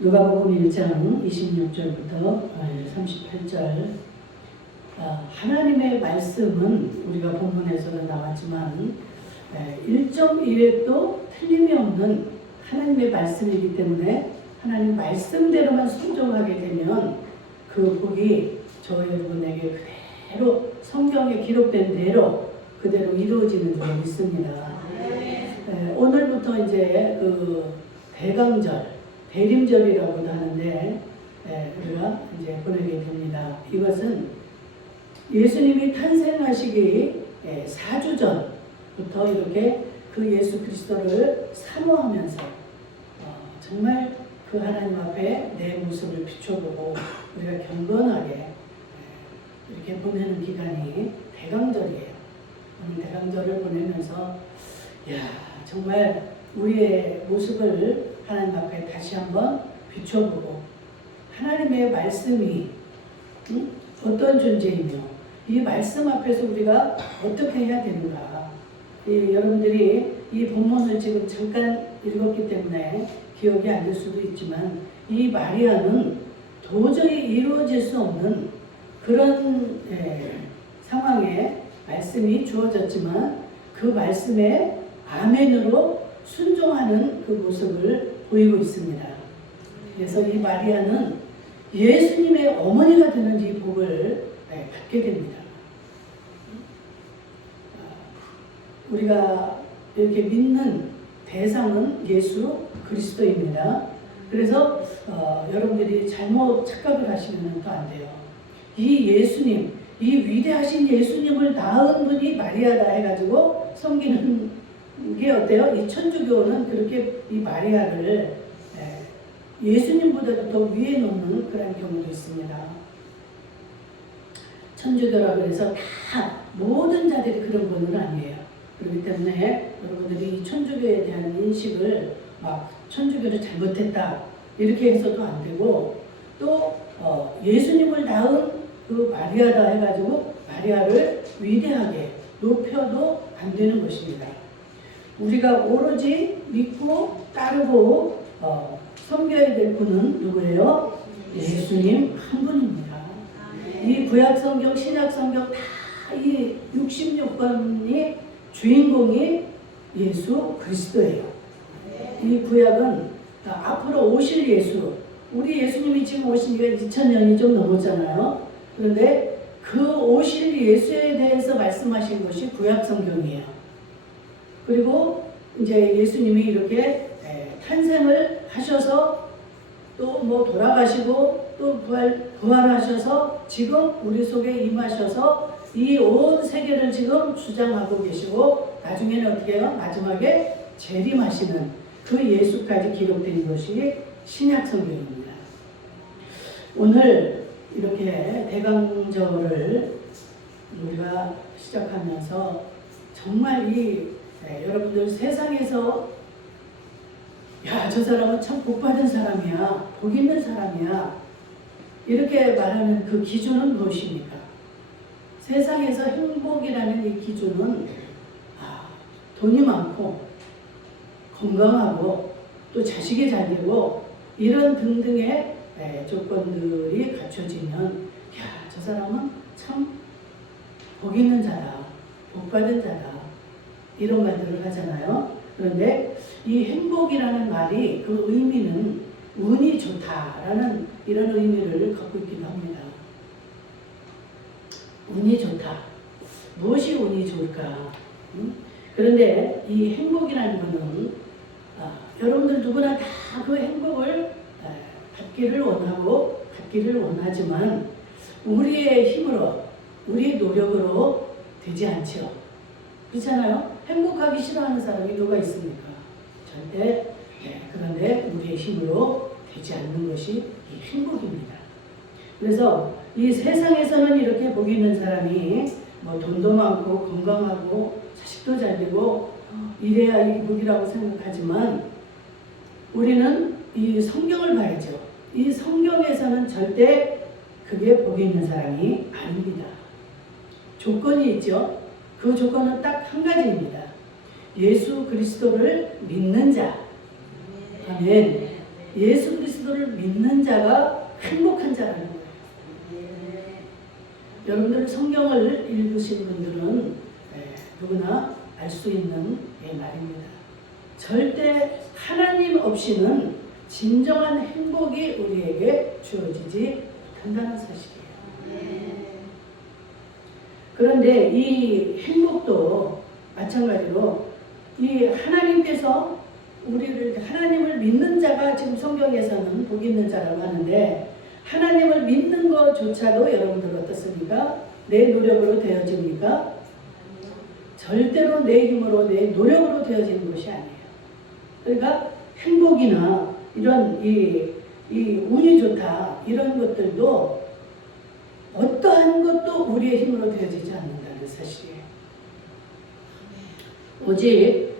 누가복음 1장 26절부터 38절. 하나님의 말씀은 우리가 본문에서도 나왔지만 1.1획도 틀림이 없는 하나님의 말씀이기 때문에 하나님 말씀대로만 순종하게 되면 그 복이 저 여러분에게 그대로 성경에 기록된 대로 그대로 이루어지는 줄 믿습니다. 오늘부터 이제 그 대강절, 대림절이라고도 하는데 우리가 이제 보내게 됩니다. 이것은 예수님이 탄생하시기 4주 전부터 이렇게 그 예수 그리스도를 사모하면서 정말 그 하나님 앞에 내 모습을 비춰보고 우리가 경건하게 이렇게 보내는 기간이 대강절이에요. 오늘 대강절을 보내면서 정말 우리의 모습을 하나님 앞에 다시 한번 비춰보고 하나님의 말씀이 어떤 존재이며 이 말씀 앞에서 우리가 어떻게 해야 되는가. 여러분들이 이 본문을 지금 잠깐 읽었기 때문에 기억이 안 될 수도 있지만 이 마리아는 도저히 이루어질 수 없는 그런 상황에 말씀이 주어졌지만 그 말씀에 아멘으로 순종하는 그 모습을 보이고 있습니다. 그래서 이 마리아는 예수님의 어머니가 되는 이 복을 받게 됩니다. 우리가 이렇게 믿는 대상은 예수 그리스도입니다. 그래서 여러분들이 잘못 착각을 하시면 또 안 돼요. 이 예수님, 이 위대하신 예수님을 낳은 분이 마리아다 해가지고 섬기는 게 어때요? 이 천주교는 그렇게 이 마리아를 예수님보다도 더 위에 놓는 그런 경우도 있습니다. 천주교라고 해서 다 모든 자들이 그런 분은 아니에요. 그렇기 때문에 여러분들이 이 천주교에 대한 인식을 막 천주교를 잘못했다 이렇게 해서도 안 되고 또 예수님을 낳은 그 마리아다 해가지고 마리아를 위대하게 높여도 안 되는 것입니다. 우리가 오로지 믿고 따르고 섬겨야 될 분은 누구예요? 예수님 한 분입니다. 이 구약성경, 신약성경 다 이 66권이 주인공이 예수 그리스도예요. 이 구약은 앞으로 오실 예수, 우리 예수님이 지금 오신 지가 2000년이 좀 넘었잖아요. 그런데 그 오실 예수에 대해서 말씀하신 것이 구약성경이에요. 그리고 이제 예수님이 이렇게 탄생을 하셔서 또 뭐 돌아가시고 또 부활하셔서 지금 우리 속에 임하셔서 이 온 세계를 지금 주장하고 계시고 나중에는 어떻게 해요? 마지막에 재림하시는 그 예수까지 기록된 것이 신약성경입니다. 오늘 이렇게 대강절을 우리가 시작하면서 정말 여러분들 세상에서 저 사람은 참 복받은 사람이야, 복 있는 사람이야 이렇게 말하는 그 기준은 무엇입니까? 세상에서 행복이라는 이 기준은 돈이 많고 건강하고 또 자식이 잘 되고 이런 등등의 조건들이 갖춰지면 저 사람은 참 복 있는 자다, 복받은 자다 이런 말들을 하잖아요. 그런데 이 행복이라는 말이 그 의미는 운이 좋다라는 이런 의미를 갖고 있기도 합니다. 운이 좋다. 무엇이 운이 좋을까? 그런데 이 행복이라는 것은 여러분들 누구나 다 그 행복을 받기를 원하고 갖기를 원하지만 우리의 힘으로 우리의 노력으로 되지 않죠. 그렇잖아요? 행복하기 싫어하는 사람이 누가 있습니까? 절대. 그런데 우리의 힘으로 되지 않는 것이 이 행복입니다. 그래서 이 세상에서는 이렇게 복 있는 사람이 뭐 돈도 많고 건강하고 자식도 잘 되고 이래야 이 복이라고 생각하지만 우리는 이 성경을 봐야죠. 이 성경에서는 절대 그게 복이 있는 사람이 아닙니다. 조건이 있죠. 그 조건은 딱 한 가지입니다. 예수 그리스도를 믿는 자. 아멘. 예수 그리스도를 믿는 자가 행복한 자라는 거예요. 여러분들 성경을 읽으신 분들은 누구나 알 수 있는 말입니다. 절대 하나님 없이는 진정한 행복이 우리에게 주어지지 못한다는 사실이에요. 그런데 이 행복도 마찬가지로 이 하나님께서 우리를 하나님을 믿는 자가 지금 성경에서는 복 있는 자라고 하는데 하나님을 믿는 것조차도 여러분들 어떻습니까? 내 노력으로 되어집니까? 절대로 내 힘으로 내 노력으로 되어지는 것이 아니에요. 그러니까 행복이나 이런 이 운이 좋다 이런 것들도 어떠한 것도 우리의 힘으로 되어지지 않는다는 사실이에요. 오직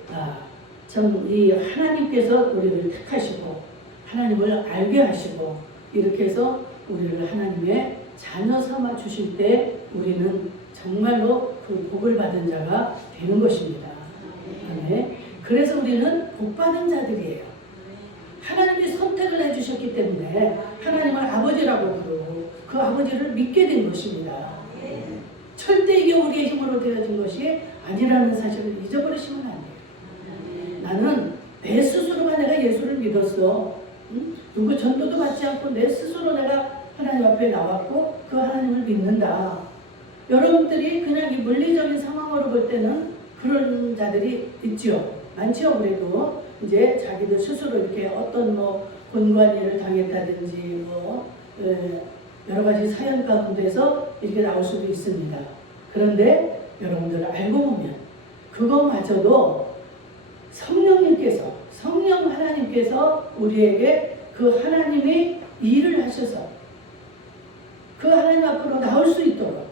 참 이 하나님께서 우리를 택하시고 하나님을 알게 하시고 이렇게 해서 우리를 하나님의 자녀 삼아 주실 때 우리는 정말로 그 복을 받은 자가 되는 것입니다. 아멘. 그래서 우리는 복 받은 자들이에요. 하나님이 선택을 해주셨기 때문에 하나님을 아버지라고 부르고 그 아버지를 믿게 된 것입니다. 절대 이게 우리의 힘으로 되어진 것이 아니라는 사실을 잊어버리시면 안 돼요. 나는 내 스스로가 내가 예수를 믿었어. 누구 전도도 받지 않고 내 스스로 내가 하나님 앞에 나왔고 그 하나님을 믿는다. 여러분들이 그냥 이 물리적인 상황으로 볼 때는 그런 자들이 있죠. 많죠. 그래도 이제 자기들 스스로 이렇게 어떤 곤고한 일을 당했다든지 여러 가지 사연 가운데서 이렇게 나올 수도 있습니다. 그런데 여러분들 알고 보면 그것마저도 성령 하나님께서 우리에게 그 하나님이 일을 하셔서 그 하나님 앞으로 나올 수 있도록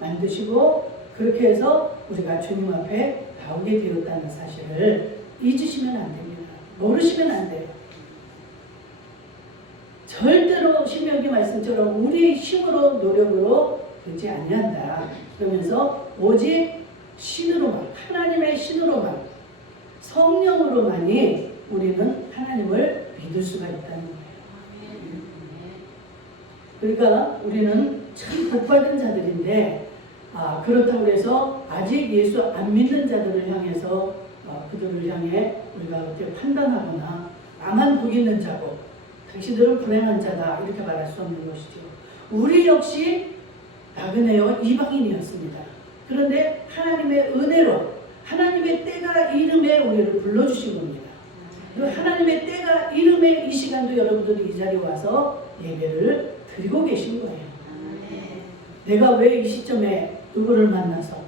만드시고 그렇게 해서 우리가 주님 앞에 나오게 되었다는 사실을 잊으시면 안 됩니다. 모르시면 안 돼요. 절대로 신명기 말씀처럼 우리의 힘으로 노력으로 되지 아니한다. 그러면서 오직 신으로만 하나님의 신으로만 성령으로만이 우리는 하나님을 믿을 수가 있다는 거예요. 그러니까 우리는 참 복받은 자들인데 그렇다고 해서 아직 예수 안 믿는 자들을 향해서 그들을 향해 우리가 어떻게 판단하거나 나만 복 있는 자고 당신들은 불행한 자다 이렇게 말할 수 없는 것이죠. 우리 역시 나그네요 이방인이었습니다. 그런데 하나님의 은혜로 하나님의 때가 이름에 우리를 불러주신 겁니다. 그 하나님의 때가 이름에 이 시간도 여러분들이 이 자리에 와서 예배를 드리고 계신 거예요. 내가 왜 이 시점에 누구를 만나서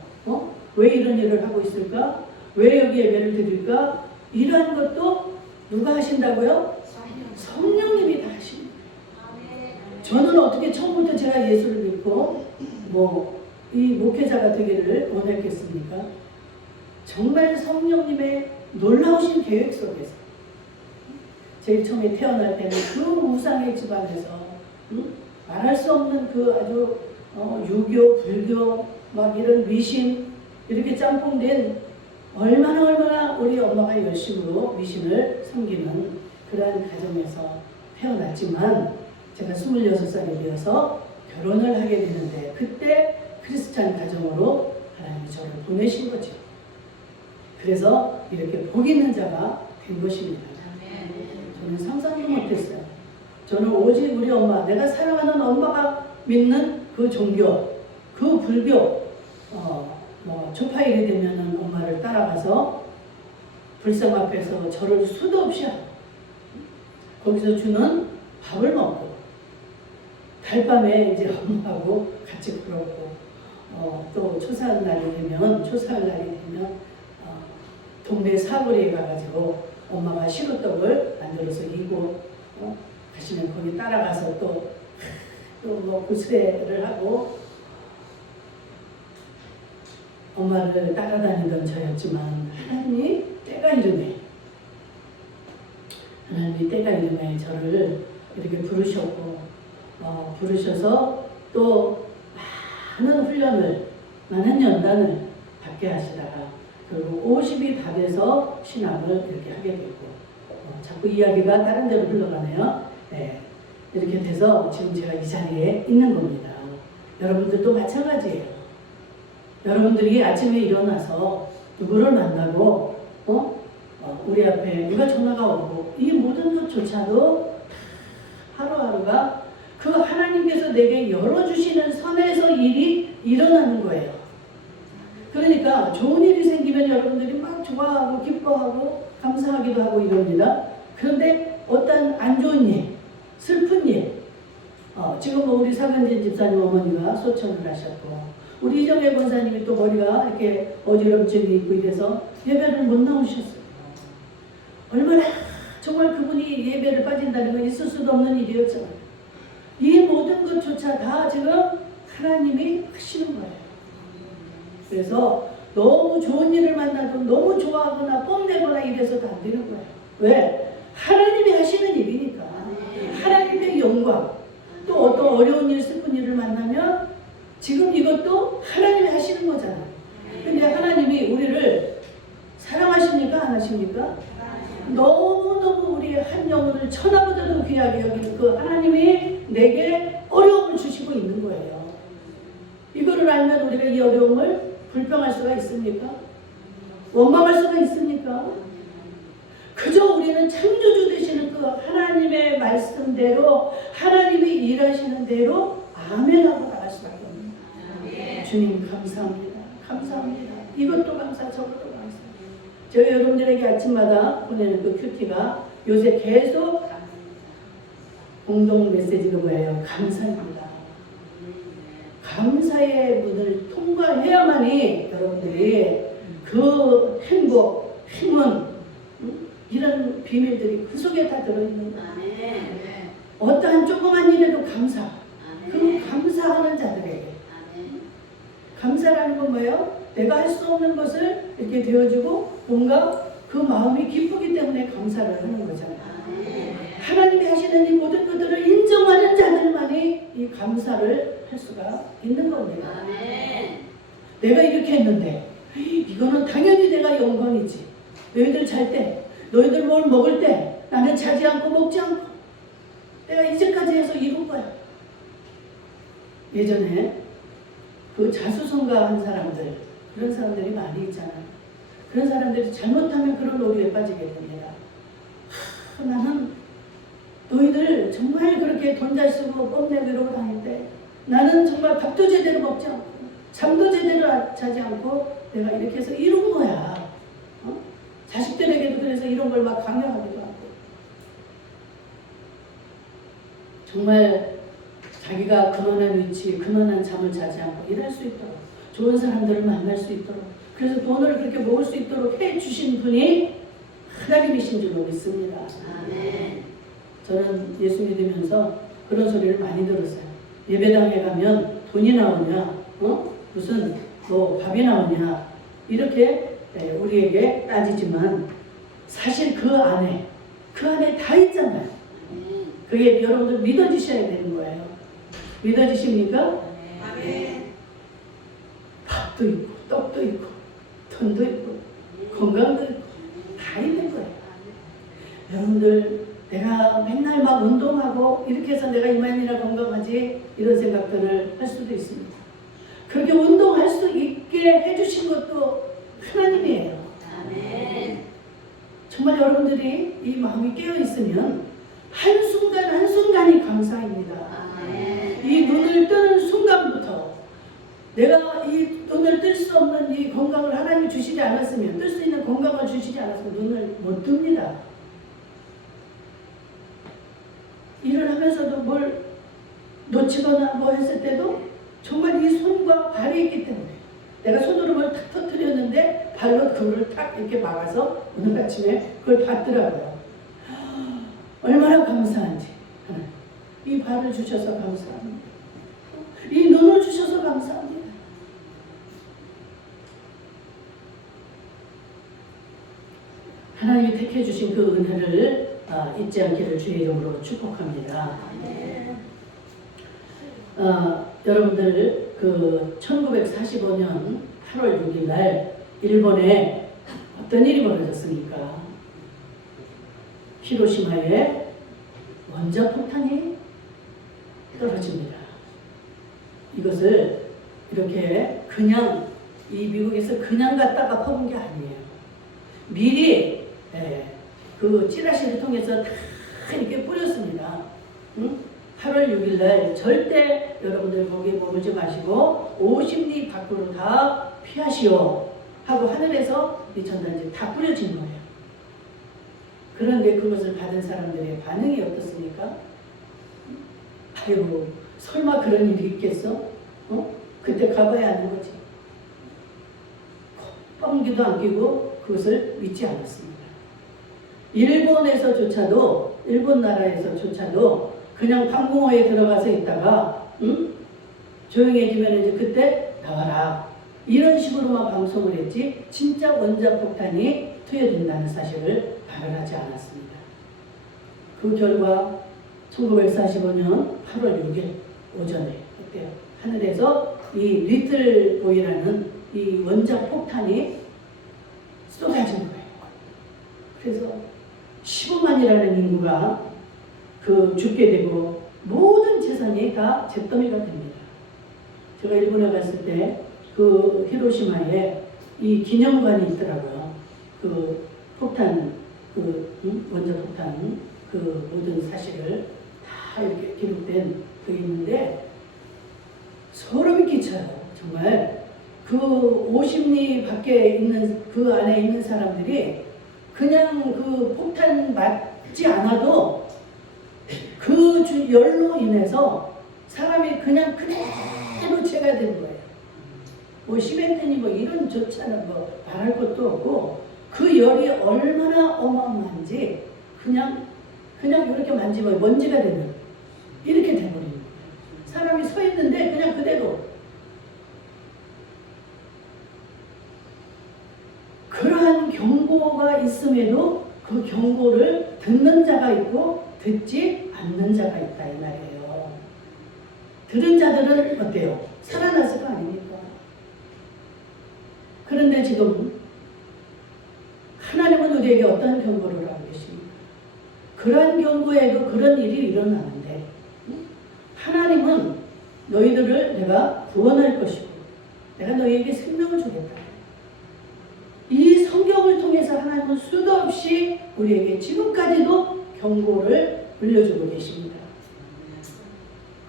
왜 이런 일을 하고 있을까? 왜 여기 예배를 드릴까? 이러한 것도 누가 하신다고요? 성령님이 다 하십니다. 저는 어떻게 처음부터 제가 예수를 믿고 이 목회자가 되기를 원했겠습니까? 정말 성령님의 놀라우신 계획 속에서 제일 처음에 태어날 때는 그 우상의 집안에서 말할 수 없는 그 아주 유교, 불교 막 이런 미신 이렇게 짬뽕된 얼마나 우리 엄마가 열심으로 미신을 섬기는 그러한 가정에서 태어났지만 제가 26살이 되어서 결혼을 하게 되는데 그때 크리스찬 가정으로 하나님이 저를 보내신 거죠. 그래서 이렇게 복 있는 자가 된 것입니다. 저는 상상도 못했어요. 저는 오직 우리 엄마, 내가 사랑하는 엄마가 믿는 그 종교, 그 불교, 초파일이 되면은 엄마를 따라가서 불상 앞에서 절을 수도 없이 하고 거기서 주는 밥을 먹고 달밤에 이제 엄마하고 같이 그러고 또 초사할 날이 되면 동네 사거리에 가가지고 엄마가 시루떡을 만들어서 이고 가시면 거기 따라가서 또 구세를 하고 엄마를 따라다니던 저였지만 하나님이 때가 이름에 저를 이렇게 부르셨고 부르셔서 또 많은 연단을 받게 하시다가 결국 50이 다 돼서 신학을 이렇게 하게 됐고 자꾸 이야기가 다른 데로 흘러가네요. 네. 이렇게 돼서 지금 제가 이 자리에 있는 겁니다. 여러분들도 마찬가지예요. 여러분들이 아침에 일어나서 누구를 만나고 우리 앞에 누가 전화가 오고 이 모든 것조차도 하루하루가 그 하나님께서 내게 열어주시는 선에서 일이 일어나는 거예요. 그러니까 좋은 일이 생기면 여러분들이 막 좋아하고 기뻐하고 감사하기도 하고 이럽니다. 그런데 어떤 안 좋은 일, 슬픈 일, 지금 우리 사근진 집사님 어머니가 소천을 하셨고 우리 이정혜 권사님이 또 머리가 이렇게 어지럼증이 있고 이래서 예배를 못 나오셨어요. 얼마나 정말 그분이 예배를 빠진다는 건 있을 수도 없는 일이었잖아요. 이 모든 것조차 다 지금 하나님이 하시는 거예요. 그래서 너무 좋은 일을 만나도 너무 좋아하거나 뽐내거나 이래서도 안 되는 거예요. 왜? 하나님이 하시는 일이니까. 하나님의 영광. 또 어떤 어려운 일, 슬픈 일을 만나면 지금 이것도 하나님이 하시는 거잖아요. 근데 하나님이 우리를 사랑하십니까? 안 하십니까? 너무너무 우리의 한 영혼을 천하보다도 귀하게 여기는 그 하나님이 내게 어려움을 주시고 있는 거예요. 이거를 알면 우리가 이 어려움을 불평할 수가 있습니까? 원망할 수가 있습니까? 그저 우리는 창조주 되시는 그 하나님의 말씀대로 하나님이 일하시는 대로 아멘하고 나갈 수밖에 없습니다. 주님 감사합니다. 감사합니다. 이것도 감사 저것도 감사. 제가 여러분들에게 아침마다 보내는 그 큐티가 요새 계속 공동 메시지가 뭐예요? 감사입니다. 감사의 문을 통과해야만이 여러분들이 그 행복, 행운 이런 비밀들이 그 속에 다 들어있는 거예요. 어떠한 조그만 일에도 감사. 그 감사하는 자들에게. 감사라는 건 뭐예요? 내가 할 수 없는 것을 이렇게 되어주고 뭔가 그 마음이 기쁘기 때문에 감사를 하는 거잖아요. 하나님이 하시는 이 모든 것들을 인정하는 자들만이 이 감사를 할 수가 있는 겁니다. 내가 이렇게 했는데 이거는 당연히 내가 영광이지. 너희들 잘 때, 너희들 뭘 먹을 때 나는 자지 않고 먹지 않고 내가 이제까지 해서 이룬 거야. 예전에 그 자수성가한 사람들, 그런 사람들이 많이 있잖아요. 그런 사람들이 잘못하면 그런 오류에 빠지게 됩니다. 나는 너희들 정말 그렇게 돈 잘 쓰고 뽐내고 이러고 다닐 때 나는 정말 밥도 제대로 먹지 않고 잠도 제대로 자지 않고 내가 이렇게 해서 이룬 거야. 자식들에게도 그래서 이런 걸 막 강요하기도 하고 정말 자기가 그만한 위치, 그만한 잠을 자지 않고 일할 수 있도록 좋은 사람들을 만날 수 있도록 그래서 돈을 그렇게 모을 수 있도록 해주신 분이 하나님이신 줄 믿습니다. 아멘. 저는 예수 믿으면서 그런 소리를 많이 들었어요. 예배당에 가면 돈이 나오냐, 무슨 뭐 밥이 나오냐 이렇게 우리에게 따지지만 사실 그 안에 다 있잖아요. 그게 여러분들 믿어지셔야 되는 거예요. 믿어지십니까? 아멘. 밥도 있고 떡도 있고 돈도 있고 건강도 있고 다 있는 거예요. 여러분들 내가 맨날 막 운동하고 이렇게 해서 내가 이만이나 건강하지 이런 생각들을 할 수도 있습니다. 그렇게 운동할 수 있게 해주신 것도 하나님이에요. 아멘. 정말 여러분들이 이 마음이 깨어있으면 한순간 한순간이 감사입니다. 아멘. 이 눈을 뜨는 순간부터 내가 이 눈을 뜰 수 없는 이 건강을 하나님이 주시지 않았으면 뜰 수 있는 건강을 주시지 않았으면 눈을 못 뜹니다. 일을 하면서도 뭘 놓치거나 뭐 했을 때도 정말 이 손과 발이 있기 때문에 내가 손으로 뭘 탁 터뜨렸는데 발로 그걸 탁 이렇게 막아서 오늘 아침에 그걸 봤더라고요. 얼마나 감사한지. 이 발을 주셔서 감사합니다. 이 눈을 주셔서 감사합니다. 하나님이 택해 주신 그 은혜를 잊지 않기를 주의 이름으로 축복합니다. 여러분들 그 1945년 8월 6일 날 일본에 어떤 일이 벌어졌습니까? 히로시마에 원자폭탄이 떨어집니다. 이것을 이렇게 그냥 이 미국에서 그냥 갖다가 퍼본 게 아니에요. 미리 그 찌라시를 통해서 다 이렇게 뿌렸습니다. 8월 6일 날 절대 여러분들 거기에 머물지 마시고 50리 밖으로 다 피하시오 하고 하늘에서 이 전단지 다 뿌려진 거예요. 그런데 그것을 받은 사람들의 반응이 어떻습니까? 아이고 설마 그런 일이 있겠어? 그때 가봐야 하는 거지. 뻥기도 안 끼고 그것을 믿지 않았습니다. 일본에서조차도 일본 나라에서조차도 그냥 방공호에 들어가서 있다가 조용해지면 이제 그때 나와라 이런 식으로만 방송을 했지 진짜 원자폭탄이 투여된다는 사실을 발언하지 않았습니다. 그 결과 1945년 8월 6일 오전에 그때 하늘에서 이 리틀 보이라는 이 원자폭탄이 쏟아진 거예요. 그래서 15만이라는 인구가 그 죽게 되고 모든 재산이 다 잿더미가 됩니다. 제가 일본에 갔을 때 그 히로시마에 이 기념관이 있더라고요. 그 폭탄, 원자폭탄 그 모든 사실을 다 이렇게 기록된 그게 있는데 소름이 끼쳐요. 정말 그 50리 밖에 있는 그 안에 있는 사람들이 그냥 그 폭탄 맞지 않아도 그 열로 인해서 사람이 그냥 그대로 죄가 되는 거예요. 뭐 시멘트니 뭐 이런 조차는 뭐 말할 것도 없고 그 열이 얼마나 어마어마한지 그냥 이렇게 만지면 먼지가 되는 이렇게 돼버리는 거예요. 사람이 서 있는데 그냥 그대로 그러한 경고가 있음에도 그 경고를 듣는 자가 있고 듣지 않는 자가 있다 이 말이에요. 들은 자들은 어때요? 살아났을 거 아닙니까? 그런데 지금 하나님은 우리에게 어떤 경고를 하고 계십니까? 그러한 경고에도 그런 일이 일어나는데 하나님은 너희들을 내가 구원할 것이고 내가 너희에게 생명을 주겠다. 이 성경을 통해서 하나님은 수도 없이 우리에게 지금까지도 경고를 물려주고 계십니다.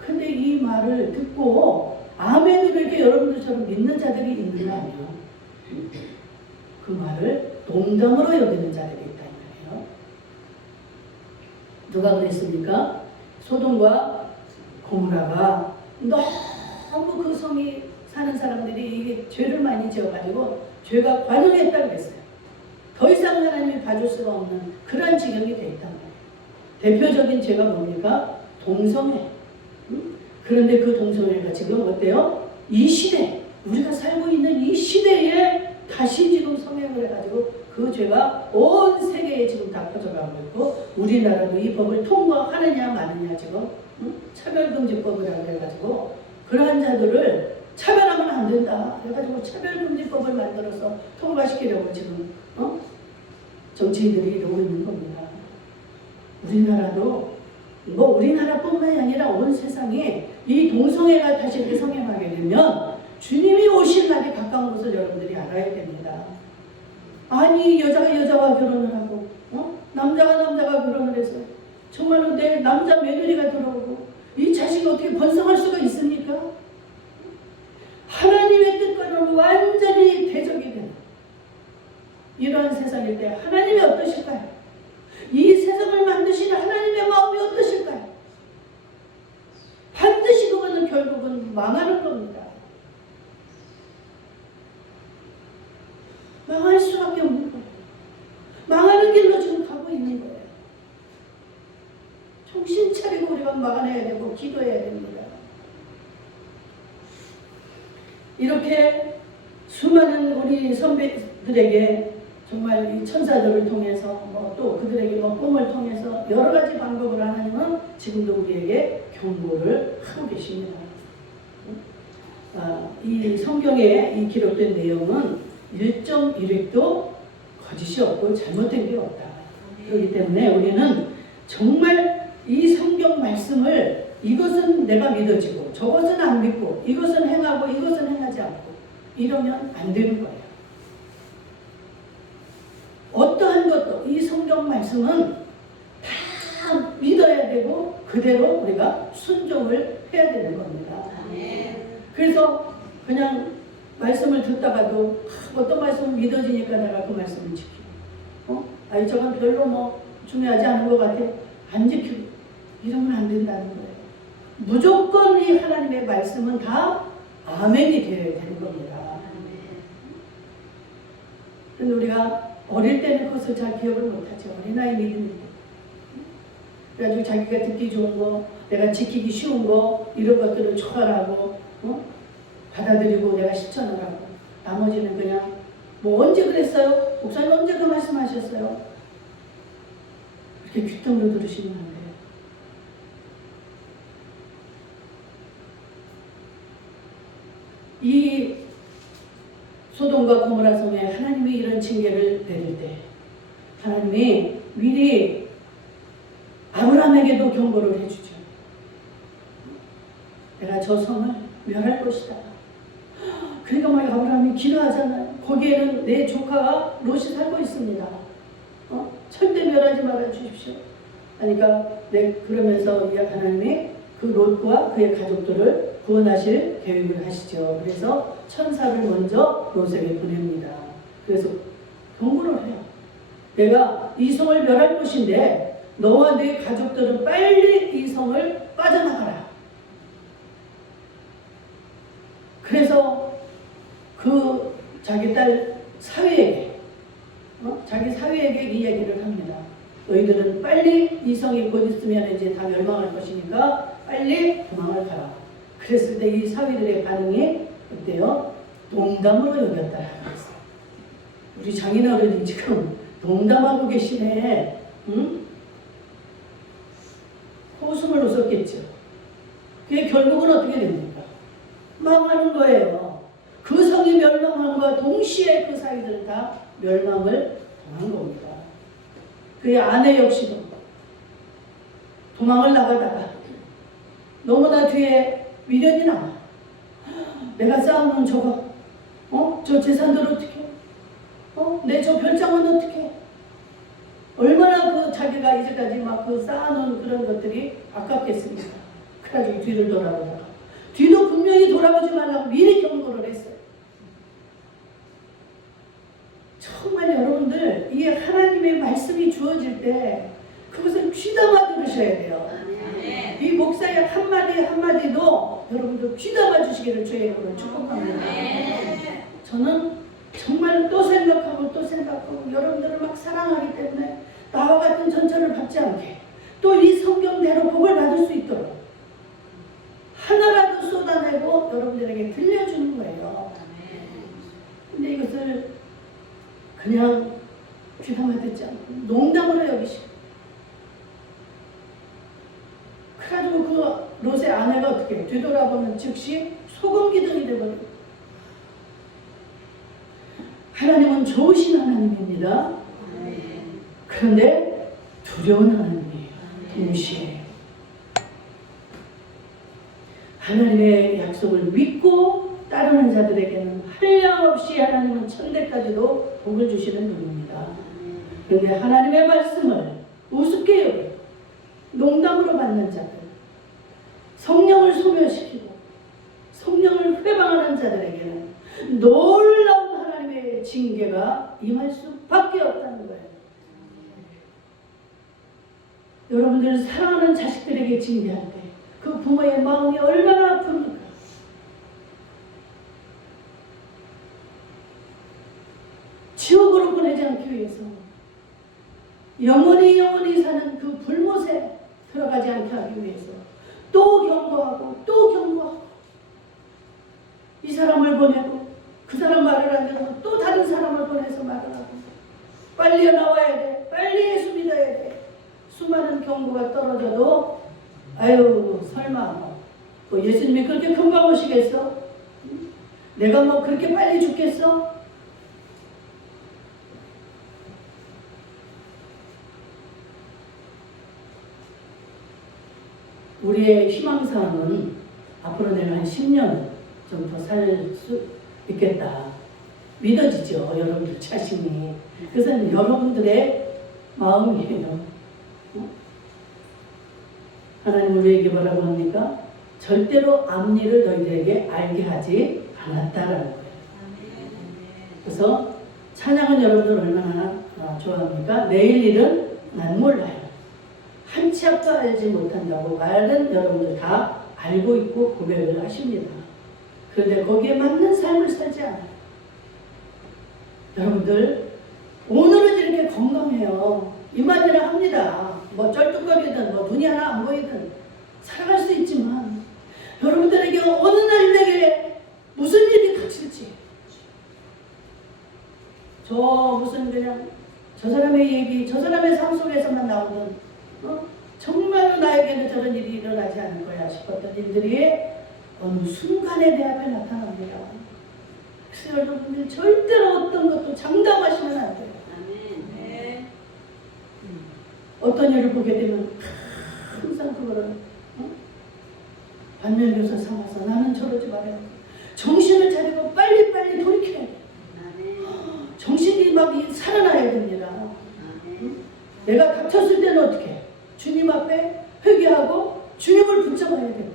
근데 이 말을 듣고 아멘으로 이렇게 여러분들처럼 믿는 자들이 있는 거 아니에요? 그 말을 농담으로 여기는 자들이 있다 이 말이에요. 누가 그랬습니까? 소돔과 고모라가 너무 그 성이 사는 사람들이 이게 죄를 많이 지어가지고 죄가 관영했다고 그랬어요. 더 이상 하나님이 봐줄 수가 없는 그런 지경이 돼 있단 말이에요. 대표적인 죄가 뭡니까? 동성애. 그런데 그 동성애가 지금 어때요? 이 시대, 우리가 살고 있는 이 시대에 다시 지금 성행을 해가지고 그 죄가 온 세계에 지금 다 퍼져가고 있고 우리나라도 이 법을 통과하느냐 마느냐 지금 차별금지법이라고 해가지고 그러한 자들을 차별하면 안 된다 그래가지고 차별금지법을 만들어서 통과시키려고 지금 정치인들이 이러고 있는 겁니다. 우리나라도 뭐 우리나라뿐만이 아니라 온 세상에 이 동성애가 다시 이렇게 성행하게 되면 주님이 오실 날이 가까운 것을 여러분들이 알아야 됩니다. 아니 여자가 여자와 결혼을 하고 남자가 남자가 결혼을 해서 정말로 내 남자 며느리가 들어오고 이 자식이 어떻게 번성할 수가 있습니까? 하나님의 뜻과는 완전히 대적이 되는 이러한 세상일 때 하나님이 어떠실까요? 이 세상을 만드시는 하나님의 마음이 어떠실까요? 반드시 그거는 결국은 망하는 겁니다. 망할 수밖에 없는 거예요. 망하는 길로 지금 가고 있는 거예요. 정신 차리고 우리가 막아내야 되고 기도해야 됩니다. 이렇게 수많은 우리 선배들에게 정말 이 천사들을 통해서 또 그들에게 꿈을 통해서 여러 가지 방법을 하나님은 지금도 우리에게 경고를 하고 계십니다. 이 성경에 이 기록된 내용은 1.1획도 거짓이 없고 잘못된 게 없다. 그렇기 때문에 우리는 정말 이 성경 말씀을 이것은 내가 믿어지고 저것은 안 믿고 이것은 행하고 이것은 행하지 않고 이러면 안 되는 거예요. 어떠한 것도 이 성경 말씀은 다 믿어야 되고 그대로 우리가 순종을 해야 되는 겁니다. 그래서 그냥 말씀을 듣다가도 어떤 말씀은 믿어지니까 내가 그 말씀을 지키고 아니 저건 별로 뭐 중요하지 않은 것 같아 안 지키고 이러면 안 된다는 거예요. 무조건 이 하나님의 말씀은 다 아멘이 되어야 되는 겁니다. 근데 우리가 어릴 때는 그것을 잘 기억을 못하죠. 어린아이 믿음인데. 그래가지고 자기가 듣기 좋은 거, 내가 지키기 쉬운 거 이런 것들을 초월하고 받아들이고 내가 실천을 하고 나머지는 그냥 뭐 언제 그랬어요? 목사님 언제 그 말씀하셨어요? 그렇게 귀뚱으로 들으시면 안 돼요. 이 소돔과 고모라 성에 하나님이 이런 징계를 내릴 때 하나님이 미리 아브라함에게도 경고를 해주죠. 내가 저 성을 멸할 것이다. 그러니까 막 아브라함이 기도하잖아요. 거기에는 내 조카가 롯이 살고 있습니다. 절대 멸하지 말아 주십시오. 그러니까 그러면서 하나님이 그 롯과 그의 가족들을 구원하실 계획을 하시죠. 그래서 천사를 먼저 롯에게 보냅니다. 그래서 경고를 해요. 내가 이 성을 멸할 것인데 너와 네 가족들은 빨리 이 성을 빠져나가라. 그래서 그 자기 딸 사위에게 자기 사위에게 이 얘기를 합니다. 너희들은 빨리 이 성이 곧 있으면 이제 다 멸망할 것이니까 빨리 도망을 가라. 그랬을 때 이 사위들의 반응이 어때요? 농담으로 여겼다. 우리 장인어른이 지금 농담하고 계시네. 응? 웃음을 웃었겠죠. 그게 결국은 어떻게 됩니까? 망하는 거예요. 그 성이 멸망함과 동시에 그 사위들은 다 멸망을 당한 겁니다. 그의 아내 역시도 도망을 나가다가 너무나 뒤에 미련이 남아. 내가 쌓아놓은 저거, 저 재산들 어떻게? 내 저 별장은 어떻게? 얼마나 그 자기가 이제까지 막 그 쌓아놓은 그런 것들이 아깝겠습니까? 그래가지고 뒤를 돌아보다가 뒤도 분명히 돌아보지 말라고 미리 경고를 했어요. 정말 여러분들 이 하나님의 말씀이 주어질 때 그것을 귀담아 들으셔야 돼요. 이 목사의 한마디 한마디도 여러분들 귀담아 주시기를 주의 이름으로 축복합니다. 저는 정말 또 생각하고 또 생각하고 여러분들을 막 사랑하기 때문에 나와 같은 전철을 받지 않게 또 이 성경대로 복을 받을 수 있도록 하나라도 쏟아내고 여러분들에게 들려주는 거예요. 근데 이것을 그냥 귀담아 듣지 않고 농담으로 여기시고 그래가지고 그 롯의 아내가 어떻게 뒤돌아보면 즉시 소금 기둥이 되버리고 하나님은 좋으신 하나님입니다. 그런데 두려운 하나님이에요. 동시에 하나님의 약속을 믿고 따르는 자들에게는 한량없이 하나님은 천대까지도 복을 주시는 분입니다. 그런데 하나님의 말씀을 우습게 여기고 농담으로 받는 자들, 성령을 소멸시키고 성령을 회방하는 자들에게는 놀라운 하나님의 징계가 임할 수밖에 없다는 거예요. 여러분들 사랑하는 자식들에게 징계할 때 그 부모의 마음이 얼마나 아픕니까? 지옥으로 보내지 않기 위해서 영원히 사는 그 불못에 들어가지 않게 하기 위해서 또 경고하고 또 경고하고 이 사람을 보내고 그 사람 말을 안 듣고 또 다른 사람을 보내서 말을 하고 빨리 나와야 돼. 빨리 예수 믿어야 돼. 수많은 경고가 떨어져도 아유 설마 뭐 예수님이 그렇게 금방 오시겠어? 내가 뭐 그렇게 빨리 죽겠어? 우리의 희망사항은 앞으로 내가 한 10년 좀 더 살 수 있겠다. 믿어지죠, 여러분들 자신이. 그래서 여러분들의 마음이에요. 하나님 우리에게 뭐라고 합니까? 절대로 앞일을 너희들에게 알게 하지 않았다라는 거예요. 그래서 찬양은 여러분들 얼마나 좋아합니까? 내일 일은 난 몰라요. 한 치 앞도 알지 못한다고 말은 여러분들 다 알고 있고 고백을 하십니다. 그런데 거기에 맞는 삶을 살지 않아요. 여러분들 오늘은 이렇게 건강해요. 이만이라 합니다. 뭐 쩔뚝거리든 뭐 눈이 하나 안 보이든 살아갈 수 있지만 여러분들에게 어느 날 내게 무슨 일이 닥칠지 저 무슨 그냥 저 사람의 얘기 저 사람의 삶 속에서만 나오는 정말로 나에게는 저런 일이 일어나지 않을 거야 싶었던 일들이 어느 순간에 내 앞에 나타납니다. 그래서 여러분들 절대로 어떤 것도 장담하시면 안 돼요. 네. 어떤 일을 보게 되면 항상 그거를 반면교사 삼아서 나는 저러지 말아야 돼. 정신을 차리고 빨리빨리 돌이켜야 돼. 정신이 막 살아나야 됩니다. 내가 닥쳤을 때는 어떻게 해? 주님 앞에 회개하고 주님을 붙잡아야 돼요.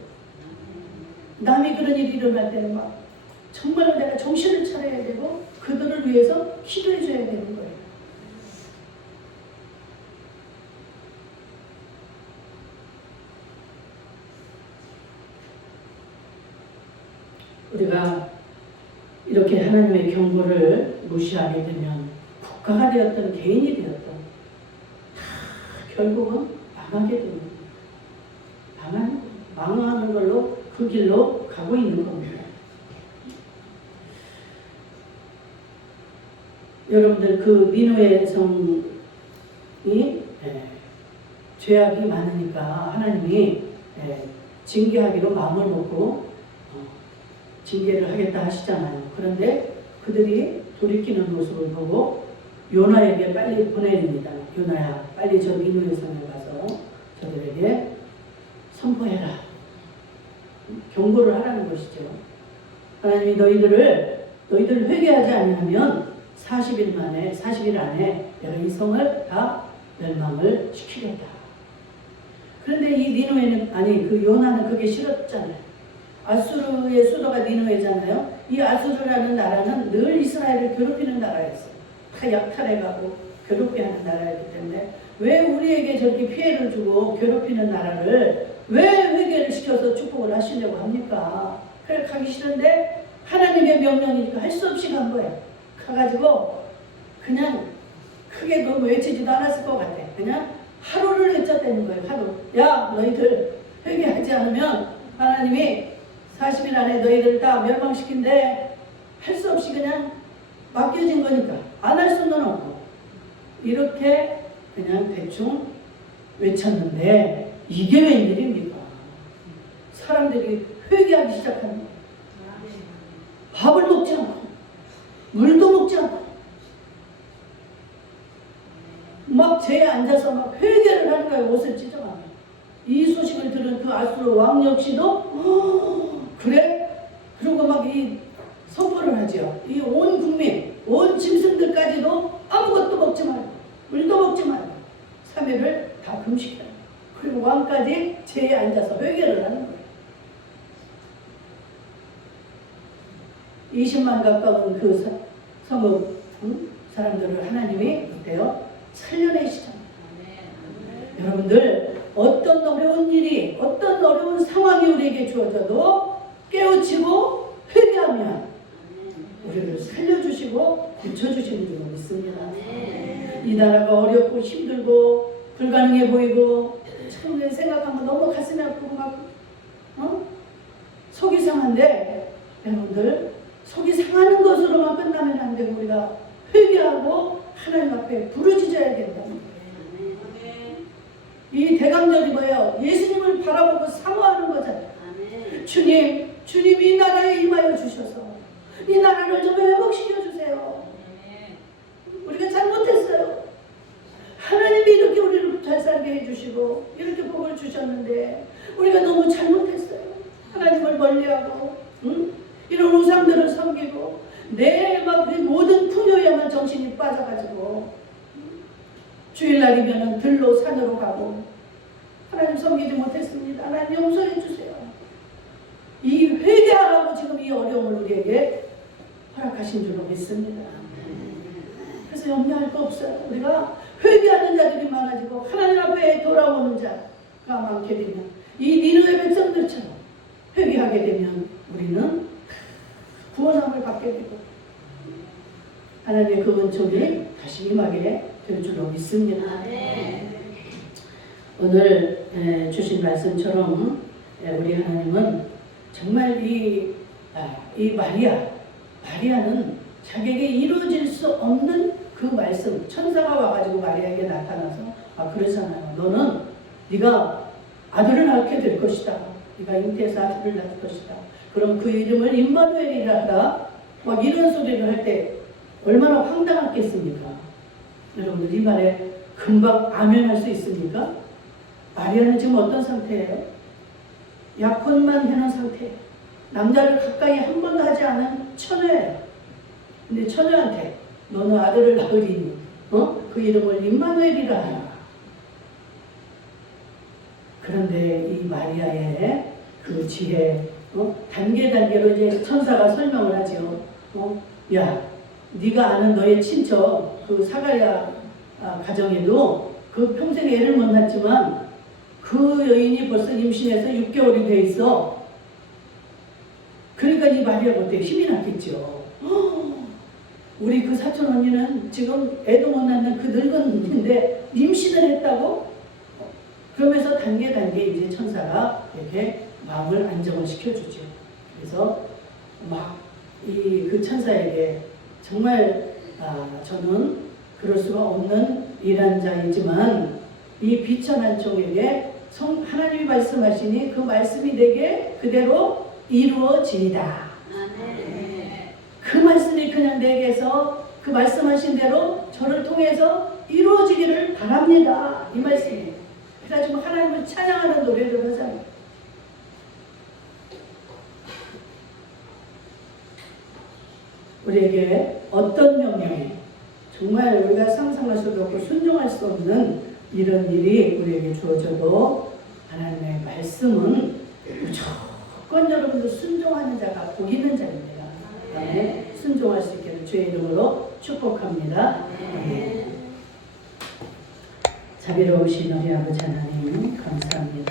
남이 그런 일이 일어날 때는 막 정말로 내가 정신을 차려야 되고 그들을 위해서 기도해 줘야 되는 거예요. 우리가 이렇게 하나님의 경고를 무시하게 되면 국가가 되었던 개인이 되었던 다 결국은 망하게 됩니다. 망하는 걸로 그 길로 가고 있는 겁니다. 여러분들 그 니느웨 성이 죄악이 많으니까 하나님이 징계하기로 마음을 먹고 징계를 하겠다 하시잖아요. 그런데 그들이 돌이키는 모습을 보고 요나에게 빨리 보내립니다. 요나야 빨리 저 니느웨 성에 가서 저들에게 선포해라. 경고를 하라는 것이죠. 하나님이 너희들 회개하지 않으면 40일 안에 내가 이 성을 다 멸망을 시키겠다. 그런데 이 니느웨는 그 요나는 그게 싫었잖아요. 아수르의 수도가 니느웨잖아요. 이 아수르라는 나라는 늘 이스라엘을 괴롭히는 나라였어요. 다 약탈해가고 괴롭게 하는 나라였기 때문에 왜 우리에게 저렇게 피해를 주고 괴롭히는 나라를 왜 회개를 시켜서 축복을 하시려고 합니까? 그래 가기 싫은데 하나님의 명령이니까 할 수 없이 간 거예요. 가가지고 그냥 크게 너무 외치지도 않았을 것 같아. 그냥 하루를 외쳤다는 거예요. 하루. 야 너희들 회개하지 않으면 하나님이 40일 안에 너희들 다 멸망시킨데 할 수 없이 그냥 맡겨진 거니까 안 할 수는 없고 이렇게 그냥 대충 외쳤는데 이게 웬일입니까? 사람들이 회개하기 시작하는 거예요. 밥을 먹지 않고 물도 먹지 않고 막 제에 앉아서 막 회개를 하는 거예요. 옷을 찢어가며. 이 소식을 들은 그 아수르 왕 역시도 그래? 그리고 막 이 선포를 하죠. 이 온 국민, 온 짐승들까지도 아무것도 먹지 말고 물도 먹지 말고 3일을 다 금식해요. 그리고 왕까지 제에 앉아서 회개를 하는 거예요. 20만 가까운 그 성읍 사람들을 하나님이 어때요? 살려내시잖아요. 여러분들 어떤 어려운 일이 어떤 어려운 상황이 우리에게 주어져도 깨우치고 회개하면 우리를 살려주시고 고쳐주시는 줄 믿습니다. 이 나라가 어렵고 힘들고 불가능해 보이고 참 생각하면 너무 가슴이 아프고 막 속이 상한데 여러분들 속이 상하는 것으로만 끝나면 안 되고 우리가 회개하고 하나님 앞에 부르짖어야 된다는 거예요. 이 대강절이 뭐예요? 예수님을 바라보고 사모하는 거잖아요. 주님 이 나라에 임하여 주셔서 이 나라를 좀 회복시켜 주세요. 우리가 잘못했어요. 하나님이 이렇게 우리를 잘 살게 해주시고 주시고 이렇게 복을 주셨는데 우리가 너무 잘못했어요. 하나님을 멀리하고 이런 우상들을 섬기고 내 모든 풍요에만 정신이 빠져가지고 주일날이면 들로 산으로 가고 하나님 섬기지 못했습니다. 하나님 용서해 주세요. 이 회개하라고 지금 이 어려움을 우리에게 허락하신 줄로 믿습니다. 그래서 염려할 거 없어요. 우리가 회개하는 자들이 많아지고 하나님 앞에 돌아오는 자가 많게 되면 이 니느웨 백성들처럼 회개하게 되면 우리는 구원함을 받게 되고 하나님의 그 은총이 다시 임하게 될 줄로 믿습니다. 오늘 주신 말씀처럼 우리 하나님은 정말 이 마리아는 자기에게 이루어질 수 없는 그 말씀, 천사가 와가지고 마리아에게 나타나서 그러잖아요. 너는 네가 아들을 낳게 될 것이다. 네가 잉태해서 아들을 낳을 것이다. 그럼 그 이름을 임마누엘이라 하다. 이런 소리를 할 때 얼마나 황당하겠습니까? 여러분들 이 말에 금방 아멘할 수 있습니까? 마리아는 지금 어떤 상태예요? 약혼만 해놓은 상태예요. 남자를 가까이 한 번도 하지 않은 처녀예요. 근데 처녀한테 너는 아들을 낳으리니 그 이름을 임마누엘이라 하라. 그런데 이 마리아의 그 지혜 단계로 이제 천사가 설명을 하죠. 야, 네가 아는 너의 친척 그 사가랴 가정에도 그 평생 애를 못 낳았지만 그 여인이 벌써 임신해서 6개월이 돼 있어. 그러니까 이 마리아가 어때? 힘이 났겠죠. 우리 그 사촌 언니는 지금 애도 못 낳는 그 늙은 언니인데 임신을 했다고? 그러면서 단계 이제 천사가 이렇게 마음을 안정을 시켜주죠. 그래서 그 천사에게 정말 저는 그럴 수가 없는 일한 자이지만 이 비천한 종에게 하나님이 말씀하시니 그 말씀이 내게 그대로 이루어지리다. 그 말씀이 그냥 내게서 그 말씀하신 대로 저를 통해서 이루어지기를 바랍니다. 이 말씀이에요. 그래가지고 하나님을 찬양하는 노래를 하잖아요. 우리에게 어떤 명령이 정말 우리가 상상할 수도 없고 순종할 수 없는 이런 일이 우리에게 주어져도 하나님의 말씀은 무조건 여러분들 순종하는 자가 복 있는 자입니다. 네, 순종할 수 있게 주의 이름으로 축복합니다. 네. 자비로우신 우리 아버지 하나님,